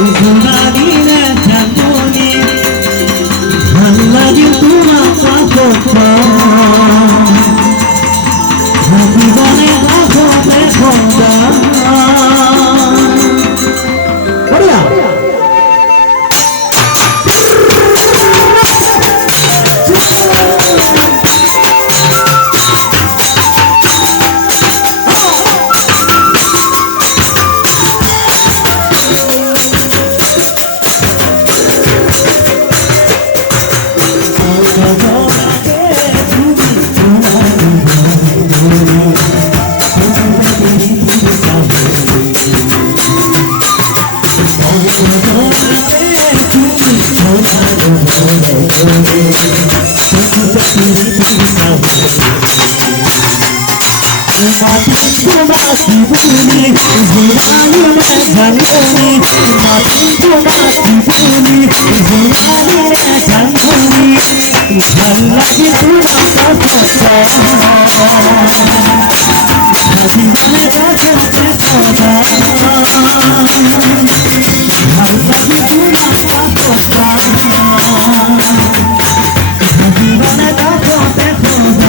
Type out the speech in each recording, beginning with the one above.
우순간이네 장군이 한라긴 두마과 꽃과 한기관에 가서 내본다 머리야 기분이 이상하네 장군이 마침표가 기분이 이상하네 장군이 한라기 돌아가셨어 하지만에 가서 뺏어다 한라기 돌아가셨어 하지만에 가서 뺏어다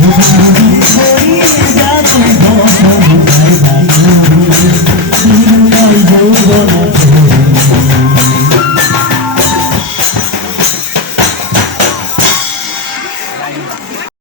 우리 소리 작은 거